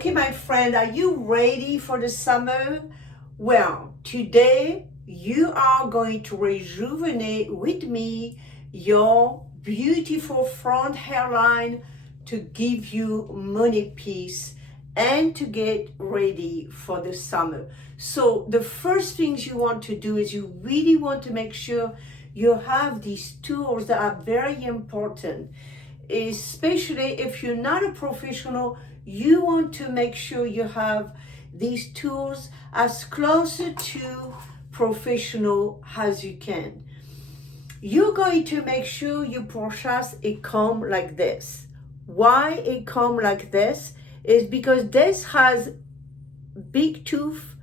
Okay, my friend, are you ready for the summer? Well, today you are going to rejuvenate with me your beautiful front hairline to give you money peace and to get ready for the summer. So the first things you want to do is you really want to make sure you have these tools that are very important, especially if you're not a professional. You want to make sure you have these tools as closer to professional as you can. You're going to make sure you purchase a comb like this. Why a comb like this? Is because this has big tooth,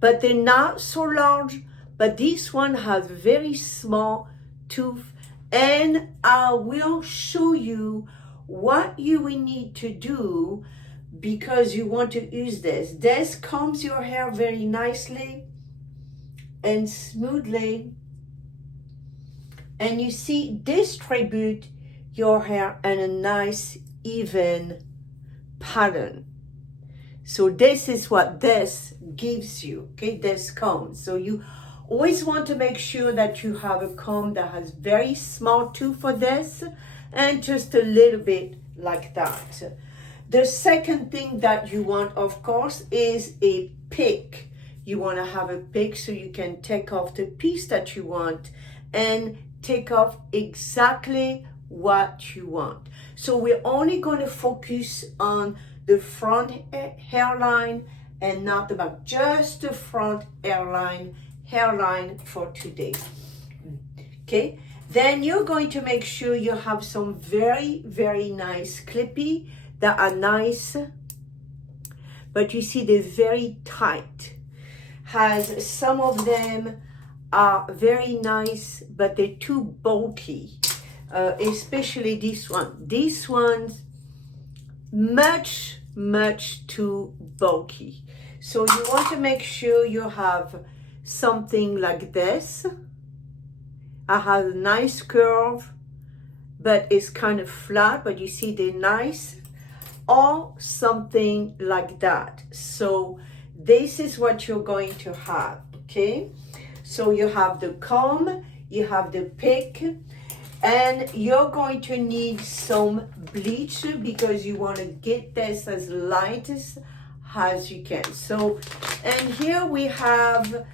but they're not so large, but this one has very small tooth, and I will show you what you will need to do because you want to use this. This combs your hair very nicely and smoothly, and you see, distribute your hair in a nice even pattern. So this is what this gives you, okay, this comb. So you always want to make sure that you have a comb that has very small tooth for this and just a little bit like that. The second thing that you want, of course, is a pick. You want to have a pick so you can take off the piece that you want and take off exactly what you want. So we're only going to focus on the front hairline and not the back, just the front hairline for today. Okay, then you're going to make sure you have some very, very nice clippy that are nice, but you see they're very tight. Has some of them are very nice, but they're too bulky, especially this one. This one's much too bulky. So you want to make sure you have something like this. I have a nice curve, but it's kind of flat, but you see they're nice, or something like that. So this is what you're going to have, okay? So you have the comb, you have the pick, and you're going to need some bleach because you want to get this as light as you can. So, and here we have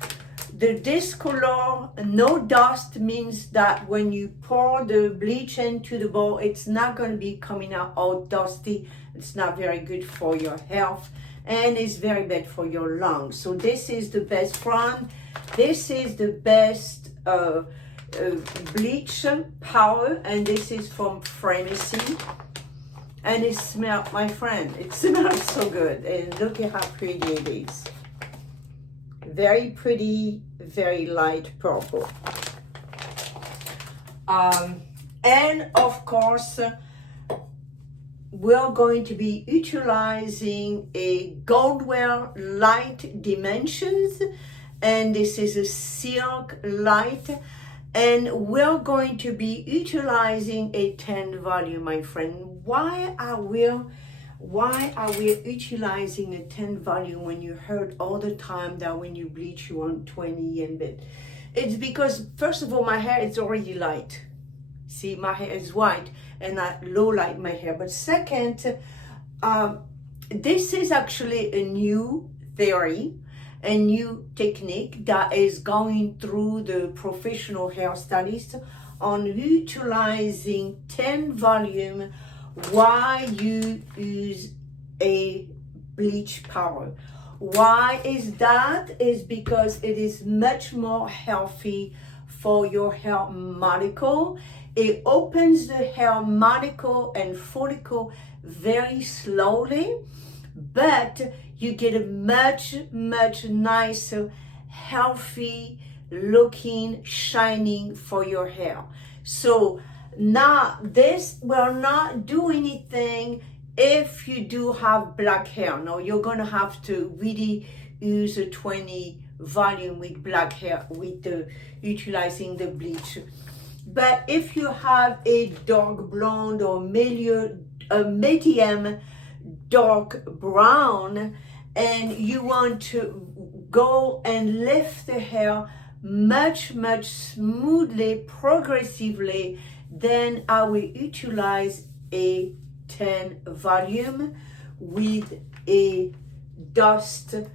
the discolor. No dust means that when you pour the bleach into the bowl, it's not going to be coming out all dusty. It's not very good for your health, and it's very bad for your lungs. So this is the best brand. This is the best bleach powder, and this is from Pharmacy, and it smells, my friend, it smells so good. And look at how pretty it is. Very pretty, very light purple. And of course, we're going to be utilizing a Goldwear Light Dimensions, and this is a silk light, and we're going to be utilizing a 10 volume, my friend. Why are we utilizing a 10 volume when you heard all the time that when you bleach you want 20 and bit? It's because, first of all, my hair is already light. See, my hair is white and I low light my hair. But second, this is actually a new theory, a new technique that is going through the professional hairstylists on utilizing 10 volume while you use a bleach powder. Why is that? Is because it is much more healthy for your hair follicle. It opens the hair follicle and follicle very slowly, but you get a much nicer, healthy looking, shining for your hair. So now this will not do anything if you do have black hair. No, you're gonna have to really use a 20 volume with black hair with the utilizing the bleach. But if you have a dark blonde or medium dark brown, and you want to go and lift the hair much smoothly, progressively, then I will utilize a 10 volume with a dust-free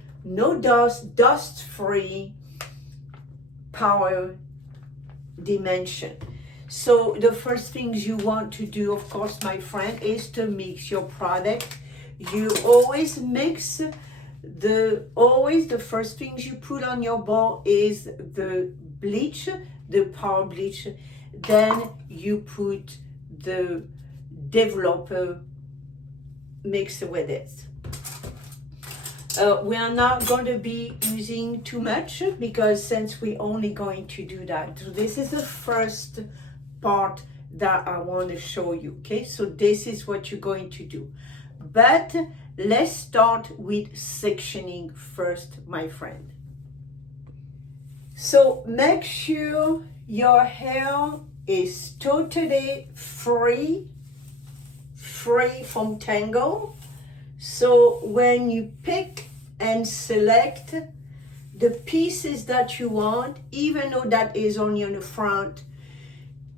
power dimension. So the first things you want to do, of course, my friend, is to mix your product. You always mix the first things you put on your ball is the bleach, the power bleach. Then you put the developer mixed with it. We are not going to be using too much because since we're only going to do that. So this is the first part that I want to show you. Okay, so this is what you're going to do. But let's start with sectioning first, my friend. So make sure your hair is totally free from tangle. So when you pick and select the pieces that you want, even though that is only on the front,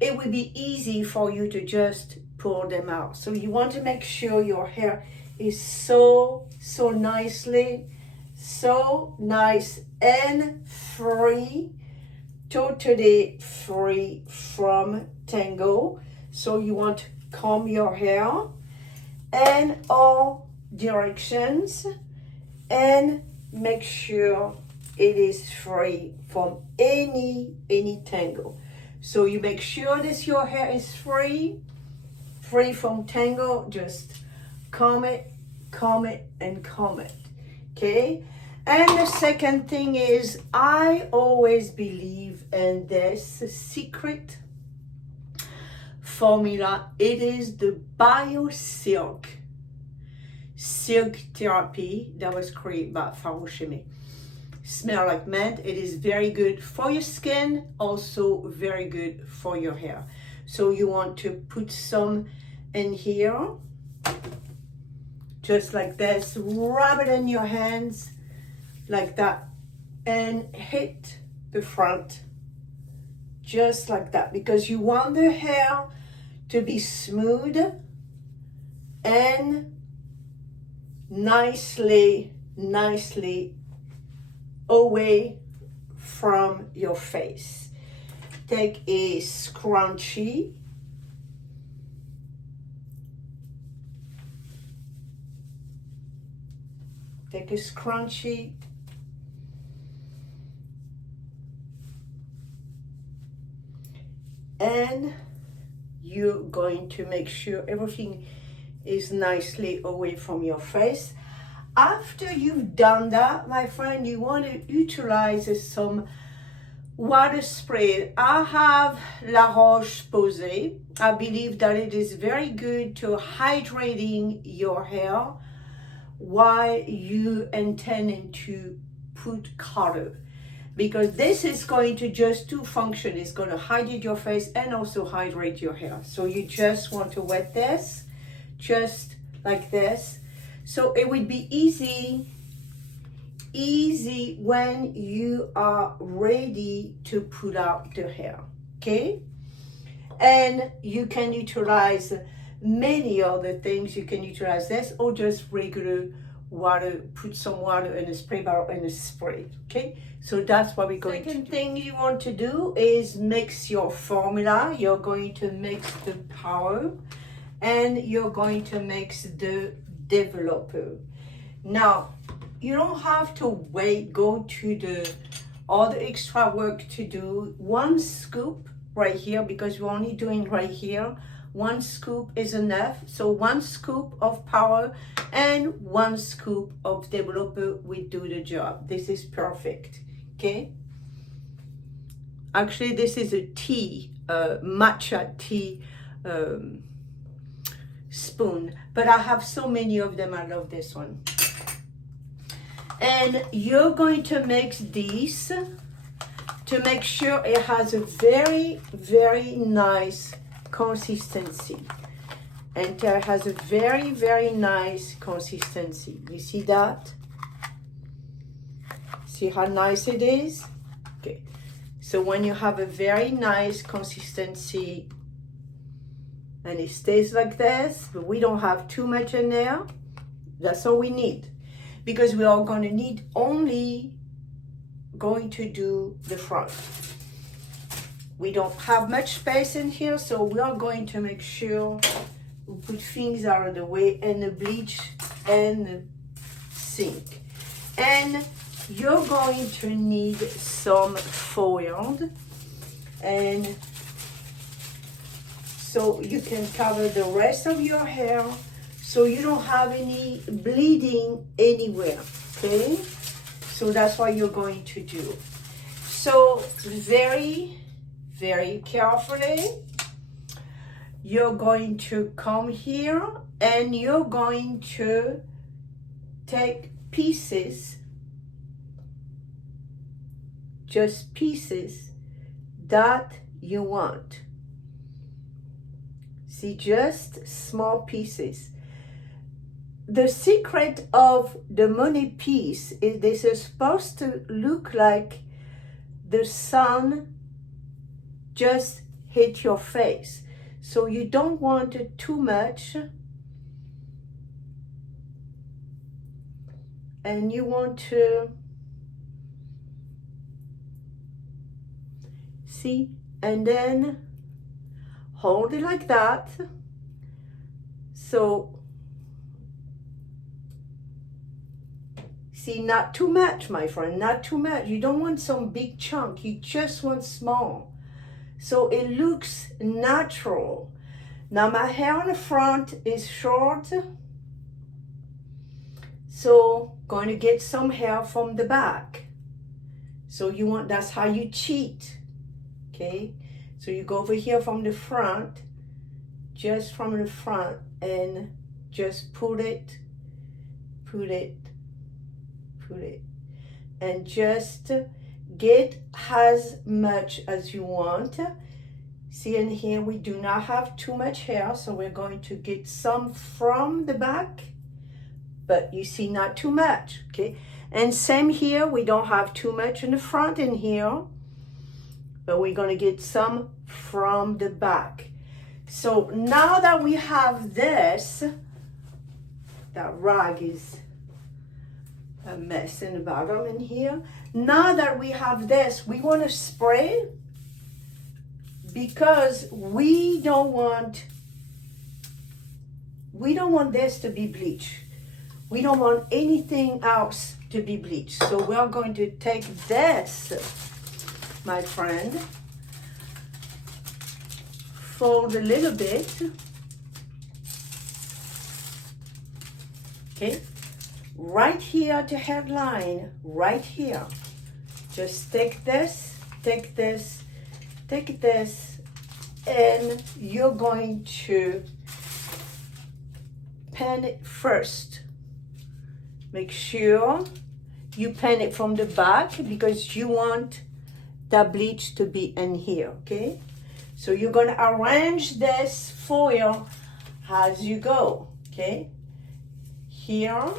it will be easy for you to just pull them out. So you want to make sure your hair is so nice and free, totally free from tangle. So you want to comb your hair in all directions and make sure it is free from any tangle. So you make sure that your hair is free from tangle. Just comb it, and comb it. Okay? And the second thing is, I always believe in this secret formula. It is the BioSilk silk therapy that was created by Farouche. Smell like mint. It is very good for your skin, also very good for your hair. So you want to put some in here, just like this. Rub it in your hands like that and hit the front just like that, because you want the hair to be smooth and nicely away from your face. Take a scrunchie. Take a scrunchie. And you're going to make sure everything is nicely away from your face. After you've done that, my friend, you want to utilize some water spray. I have La Roche-Posay. I believe that it is very good to hydrating your hair while you intending to put color, because this is going to just two function. It's going to hydrate your face and also hydrate your hair. So you just want to wet this just like this. So it would be easy when you are ready to put out the hair, okay? And you can utilize many other things. You can utilize this or just regular water. Put some water in a spray bottle and a spray, okay? So that's what we're going to do. Second thing you want to do is mix your formula. You're going to mix the power and you're going to mix the developer. Now, you don't have to go to all the extra work to do. One scoop right here, because we're only doing right here. One scoop is enough. So one scoop of power and one scoop of developer will do the job. This is perfect, okay? Actually, this is a tea, matcha tea spoon, but I have so many of them. I love this one. And you're going to mix these to make sure it has a very nice consistency. and it has a very, very nice consistency. You see that? See how nice it is? Okay. So when you have a very nice consistency and it stays like this, but we don't have too much in there, that's all we need. Because we are going to need only going to do the front. We don't have much space in here, so we are going to make sure we put things out of the way, and the bleach and the sink. And you're going to need some foil, and so you can cover the rest of your hair so you don't have any bleeding anywhere, okay? So that's what you're going to do. So very, very carefully, you're going to come here and you're going to take pieces, just pieces that you want. See, just small pieces. The secret of the money piece is they're supposed to look like the sun just hit your face. So you don't want it too much. And you want to see, and then hold it like that. So see, not too much, my friend, not too much. You don't want some big chunk, you just want small. So it looks natural. Now my hair on the front is short, so going to get some hair from the back. So you want, that's how you cheat, okay? So you go over here from the front, just from the front, and just put it, and just get as much as you want. See, in here we do not have too much hair, so we're going to get some from the back, but you see, not too much, okay? And same here, we don't have too much in the front in here, but we're going to get some from the back. So now that we have this, that rag is a mess in the bottom in here. Now that we have this, we want to spray, because we don't want this to be bleached. We don't want anything else to be bleached. So we're going to take this, my friend, fold a little bit, okay, right here to headline, right here. Just take this, and you're going to pan it first. Make sure you pan it from the back, because you want the bleach to be in here, okay? So you're gonna arrange this foil as you go, okay? Here,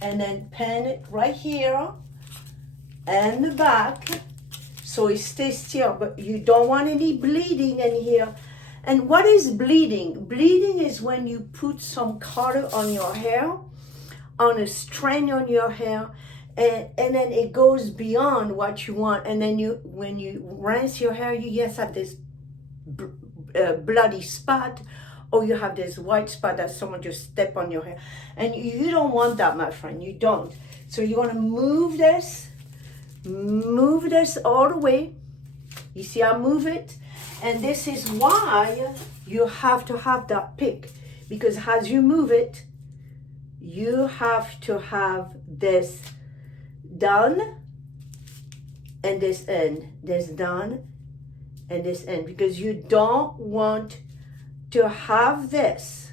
and then pan it right here and the back, so it stays still, but you don't want any bleeding in here. And what is bleeding? Bleeding is when you put some color on your hair, on a strand on your hair, and then it goes beyond what you want, and then when you rinse your hair, you just have this bloody spot, or you have this white spot that someone just stepped on your hair, and you don't want that, my friend. You don't. So you're going to move this all the way. You see I move it, and this is why you have to have that pick, because as you move it, you have to have this done and this end, this done and this end, because you don't want to have this.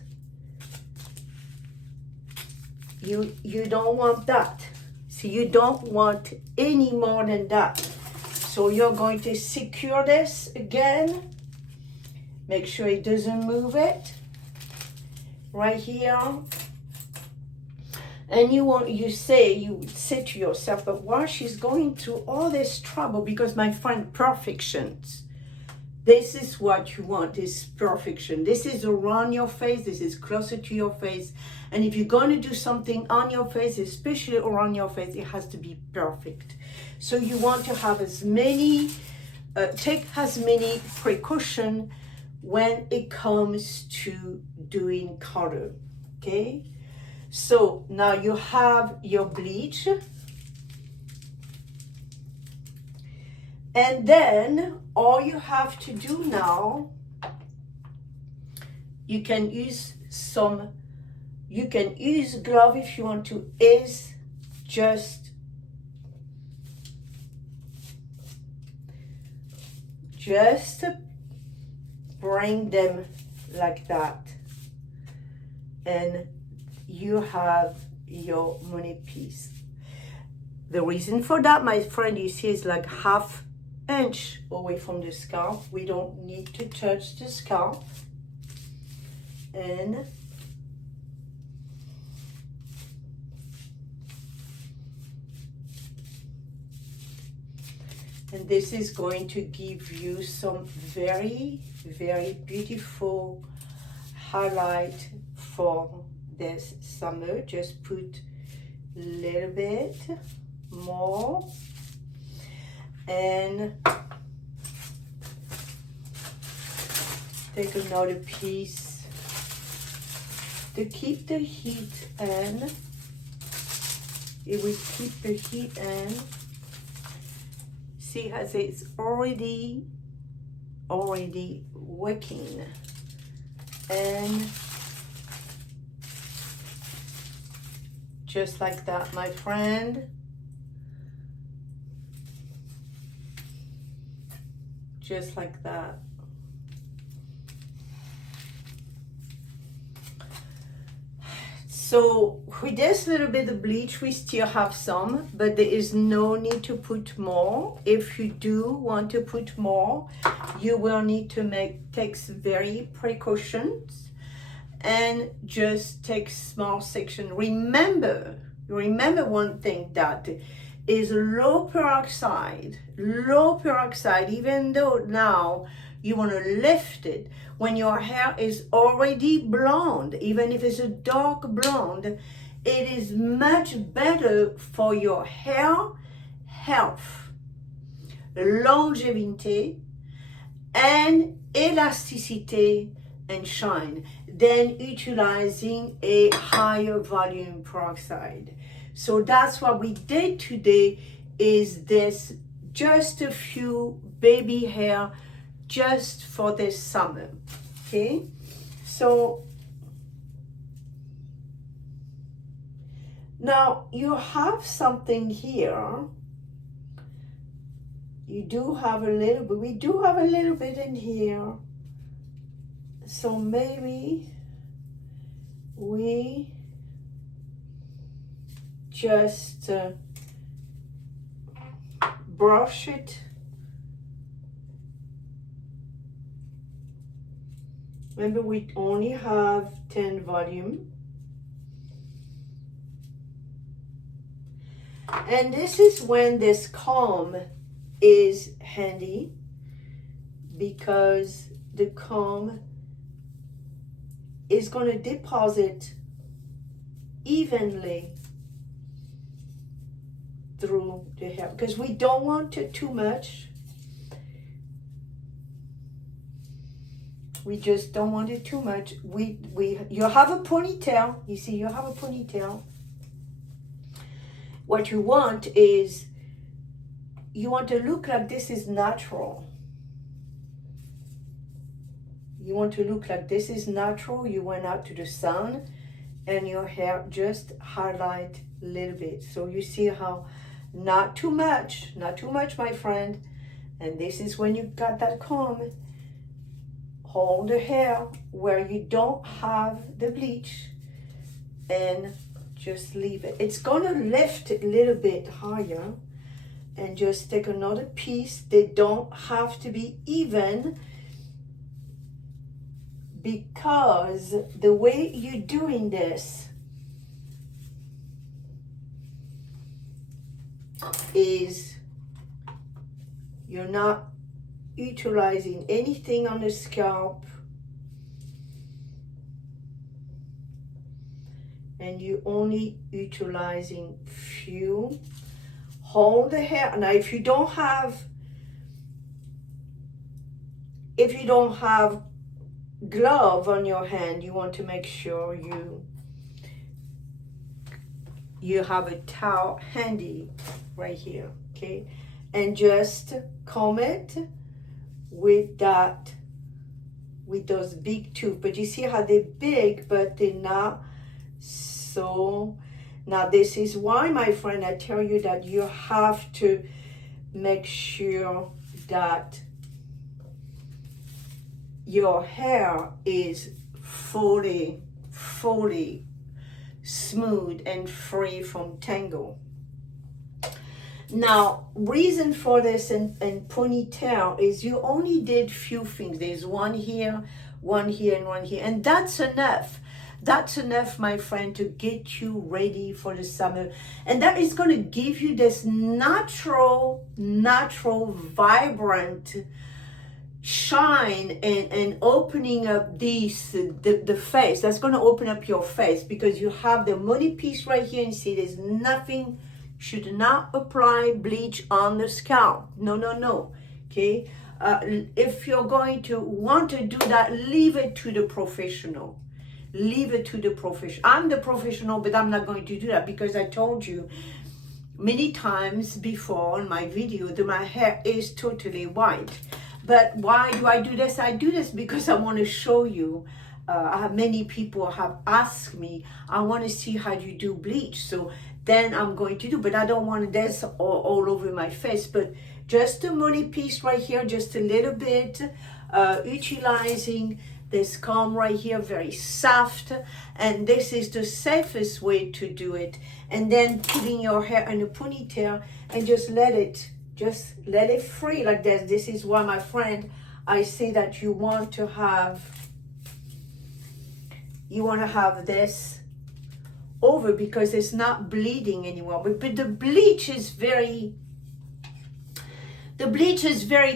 You don't want that. See, you don't want any more than that. So you're going to secure this again. Make sure it doesn't move it. right here. And you say to yourself, but why she's going through all this trouble? Because my friend, perfections. This is what you want, is perfection. This is around your face, this is closer to your face. And if you're going to do something on your face, especially around your face, it has to be perfect. So you want to have take as many precautions when it comes to doing color, okay? So now you have your bleach. And then all you have to do now, you can use glove if you want to, is just bring them like that. And you have your money piece. The reason for that, my friend, you see, is like ½ inch away from the scalp. We don't need to touch the scalp. And this is going to give you some very, very beautiful highlight for this summer. Just put a little bit more. And take another piece to keep the heat in. It will keep the heat in. See how it's already working. And just like that, my friend. Just like that. So with this little bit of bleach, we still have some, but there is no need to put more. If you do want to put more, you will need to take very precautions and just take small section. Remember one thing, that is low peroxide, even though now you want to lift it. When your hair is already blonde, even if it's a dark blonde, it is much better for your hair health, longevity, and elasticity and shine than utilizing a higher volume peroxide. So that's what we did today, is this just a few baby hair just for this summer, okay? So now you have something here. You do have a little bit, we do have a little bit in here. So maybe we just brush it. Remember, we only have 10 volume. And this is when this comb is handy, because the comb is going to deposit evenly through the hair, because we don't want it too much. We just don't want it too much. You have a ponytail. You see, you have a ponytail. What you want is, you want to look like this is natural. You want to look like this is natural. You went out to the sun and your hair just highlight a little bit. So you see how not too much, my friend. And this is when you got that comb. Hold the hair where you don't have the bleach and just leave it. It's gonna lift it a little bit higher, and just take another piece. They don't have to be even. because the way you're doing this is you're not utilizing anything on the scalp, and you're only utilizing few. Hold the hair. Now if you don't have glove on your hand, you want to make sure you have a towel handy right here, okay? And just comb it with those big tooth. But you see how they're big, but they're not so. Now this is why, my friend, I tell you that you have to make sure that your hair is fully smooth and free from tangle. Now, reason for this and ponytail is you only did few things. There's one here, and one here, and that's enough. That's enough, my friend, to get you ready for the summer. And that is going to give you this natural, vibrant shine and opening up the face. That's going to open up your face because you have the money piece right here, and see there's nothing. Should not apply bleach on the scalp. No. Okay, if you're going to want to do that, leave it to the professional. Leave it to the professional. I'm the professional, but I'm not going to do that because I told you many times before in my video that my hair is totally white. But why do I do this? I do this because I want to show you. Many people have asked me, I want to see how you do bleach. So then I'm going to do, but I don't want this all over my face. But just a money piece right here, just a little bit, utilizing this comb right here, very soft, and this is the safest way to do it. And then putting your hair in a ponytail and just let it free like this. This is why, my friend, I say that you want to have this over because it's not bleeding anymore. But the bleach is very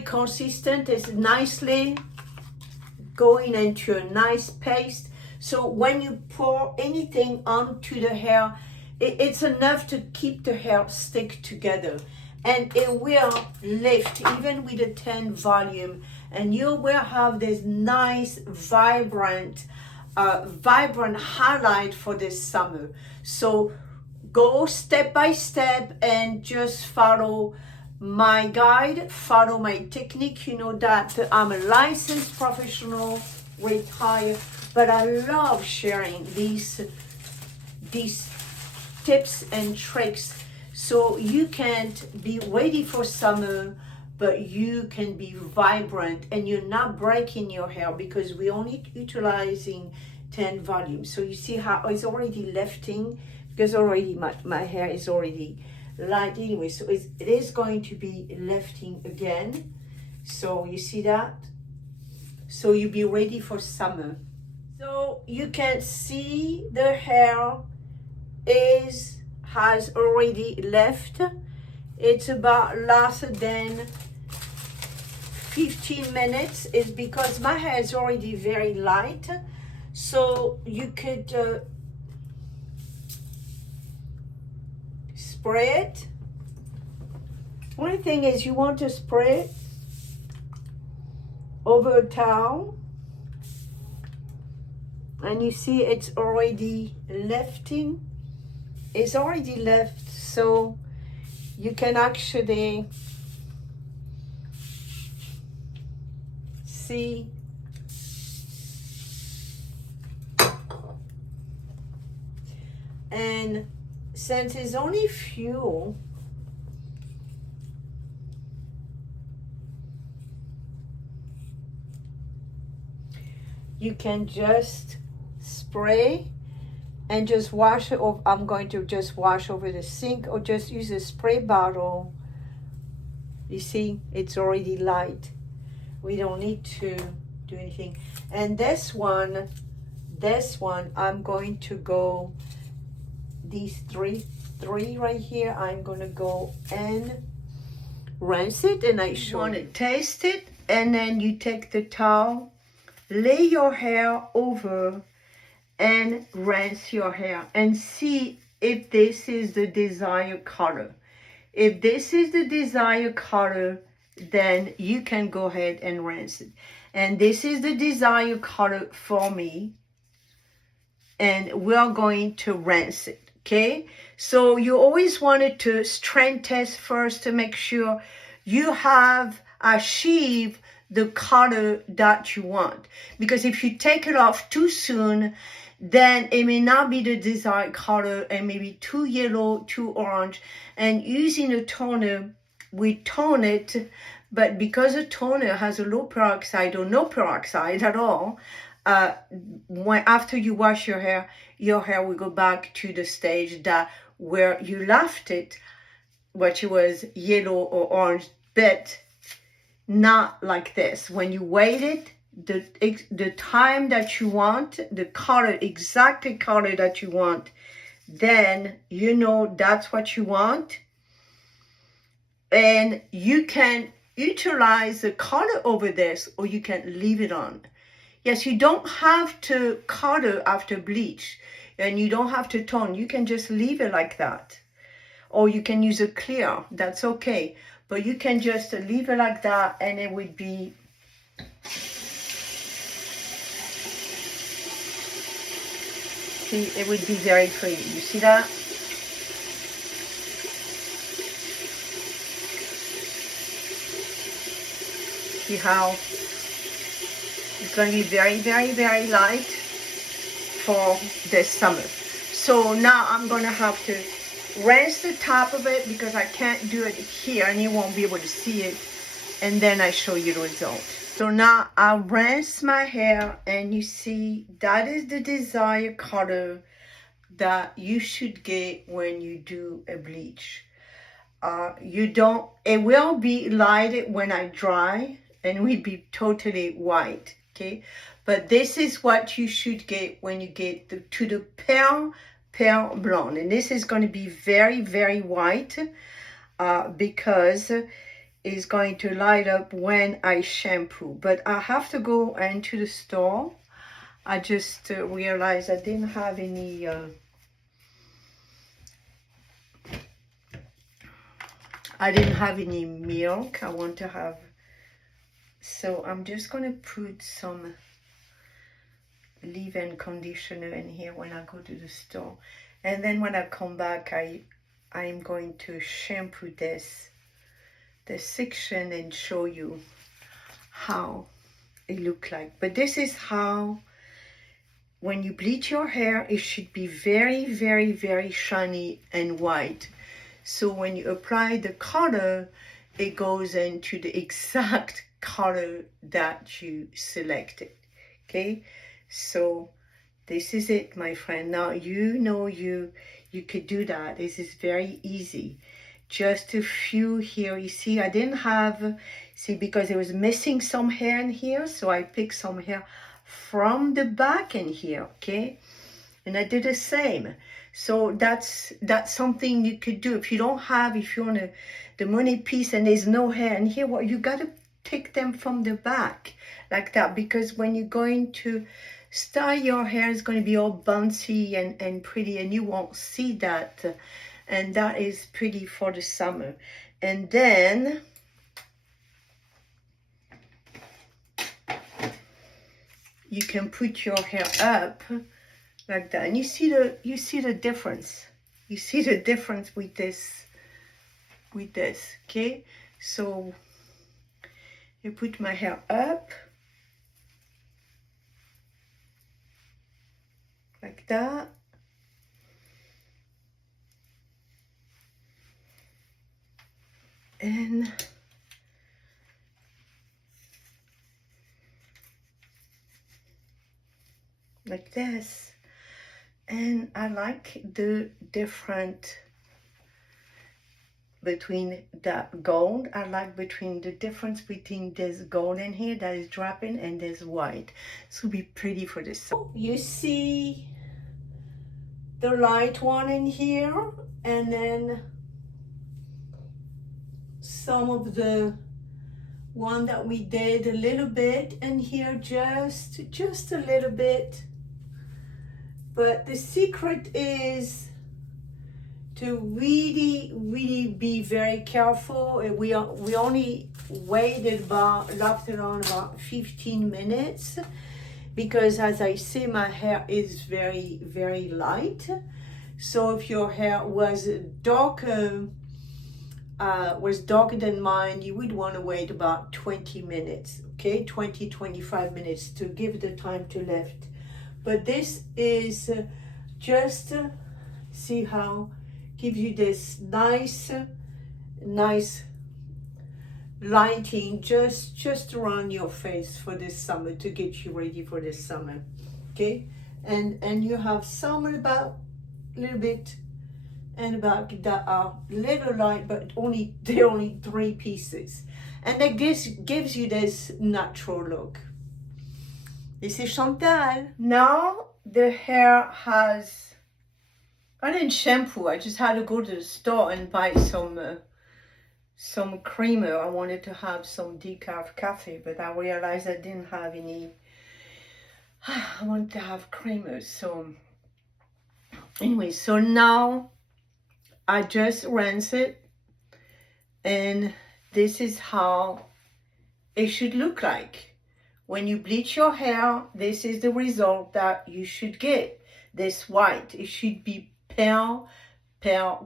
consistent. It's nicely going into a nice paste. So when you pour anything onto the hair, it's enough to keep the hair stick together, and it will lift even with a 10 volume, and you will have this nice vibrant highlight for this summer. So go step by step and just follow my guide, follow my technique. You know that I'm a licensed professional, retired, but I love sharing these tips and tricks so you can't be ready for summer, but you can be vibrant and you're not breaking your hair because we're only utilizing 10 volumes. So you see how it's already lifting because already my hair is already light anyway, so it is going to be lifting again. So you see that? So you'll be ready for summer. So you can see the hair has already left. It's about less than 15 minutes. Is because my hair is already very light. So you could spray it. One thing is you want to spray it over a towel, and you see it's already lifting. It's already left, so you can actually see and since it's only few, you can just spray and just wash it off. I'm going to just wash over the sink or just use a spray bottle. You see, it's already light. We don't need to do anything. And this one, I'm going to go, these three right here, I'm gonna go and rinse it, and I want to taste it. And then you take the towel, lay your hair over, and rinse your hair and see if this is the desired color. If this is the desired color, then you can go ahead and rinse it. And this is the desired color for me, and we're going to rinse it. Okay, so you always wanted to strength test first to make sure you have achieved the color that you want. Because if you take it off too soon, then it may not be the desired color and maybe too yellow, too orange. And using a toner, we tone it, but because a toner has a low peroxide or no peroxide at all, after you wash your hair will go back to the stage that where you left it, which was yellow or orange, but not like this. When you wait it, the time that you want, the color, exact color that you want, then you know that's what you want. And you can utilize the color over this, or you can leave it on. Yes, you don't have to color after bleach, and you don't have to tone. You can just leave it like that. Or you can use a clear, that's okay. But you can just leave it like that, and it would be, see, it would be very pretty. You see that? See how it's going to be very, very, very light for this summer. So now I'm going to have to rinse the top of it because I can't do it here and you won't be able to see it. And then I show you the result. So now I rinse my hair, and you see that is the desired color that you should get when you do a bleach. It will be light when I dry, and will be totally white, okay? But this is what you should get when you get to the pale blonde. And this is going to be very, very white because it's going to light up when I shampoo. But I have to go into the store. I just realized I didn't have any... I didn't have any milk. I want to have... So I'm just going to put some leave-in conditioner in here when I go to the store. And then when I come back, I'm going to shampoo this section and show you how it look like. But this is how, when you bleach your hair, it should be very, very, very shiny and white. So when you apply the color, it goes into the exact color that you selected. Okay, so this is it, my friend. Now you know you could do that. This is very easy. Just a few here. You see, I didn't have, see, because it was missing some hair in here, so I picked some hair from the back in here, okay? And I did the same. So that's something you could do. If you don't have, if you want the money piece and there's no hair in here, well, you got to take them from the back like that, because when you're going to style your hair, it's going to be all bouncy and pretty, and you won't see that. And that is pretty for the summer. And then you can put your hair up like that, and you see the difference. You see the difference with this, okay? So you put my hair up like that. And like this. And I like the different between that gold. I like between the difference between this gold in here that is dropping and this white. This will be pretty for this. You see the light one in here, and then some of the one that we did a little bit in here, just a little bit. But the secret is to really be very careful. We only waited left it on about 15 minutes because, as I say, my hair is very light. So if your hair was darker than mine, you would want to wait about 20 minutes, okay? 20-25 minutes to give the time to lift. But this is just see how gives you this nice lighting just around your face for this summer, to get you ready for this summer, okay? And you have some about a little bit and about that are little light, but they're only 3 pieces, and that gives you this natural look. This is Chantal. Now the hair has, I didn't shampoo, I just had to go to the store and buy some creamer. I wanted to have some decaf coffee, but I realized I didn't have any. I wanted to have creamer, so anyway, so now I just rinse it, and this is how it should look like. When you bleach your hair, this is the result that you should get. This white, it should be pale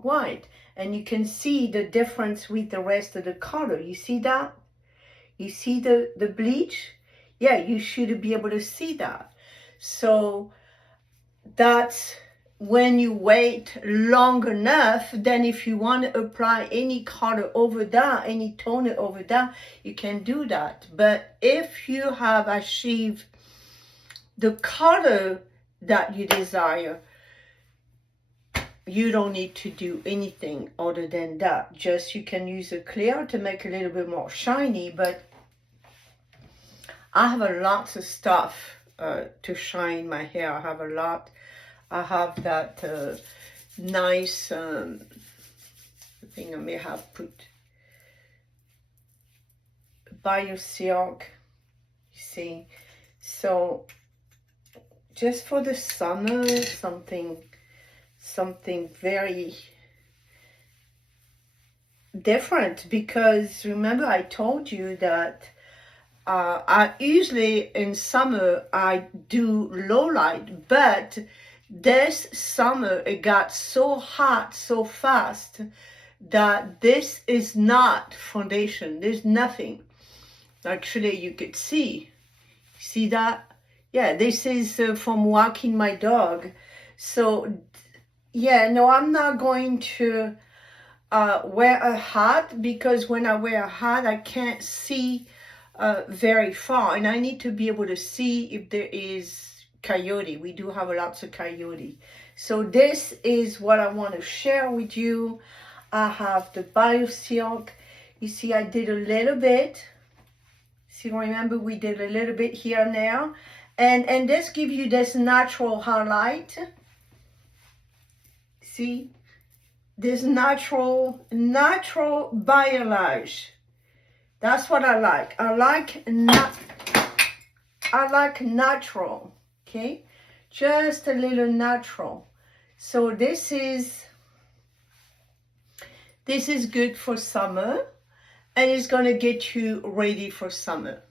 white. And you can see the difference with the rest of the color. You see that? You see the bleach? Yeah, you should be able to see that. So that's when you wait long enough, then if you want to apply any color over that, any toner over that, you can do that. But if you have achieved the color that you desire, you don't need to do anything other than that. Just you can use a clear to make it a little bit more shiny, but I have a lot of stuff to shine my hair. I have that nice thing I may have put BioSilk, you see. So just for the summer, something very different, because remember I told you that I usually in summer I do low light, but this summer it got so hot so fast that this is not foundation. There's nothing. Actually, you could see that? Yeah, this is from walking my dog. So yeah, no, I'm not going to wear a hat, because when I wear a hat I can't see very far, and I need to be able to see if there is coyote. We do have lots of coyote. So this is what I want to share with you. I have the BioSilk. You see I did a little bit. See, remember we did a little bit here now, and this gives you this natural highlight. See, this natural balayage. That's what I like. I like natural. Okay, just a little natural. So this is good for summer, and it's gonna get you ready for summer.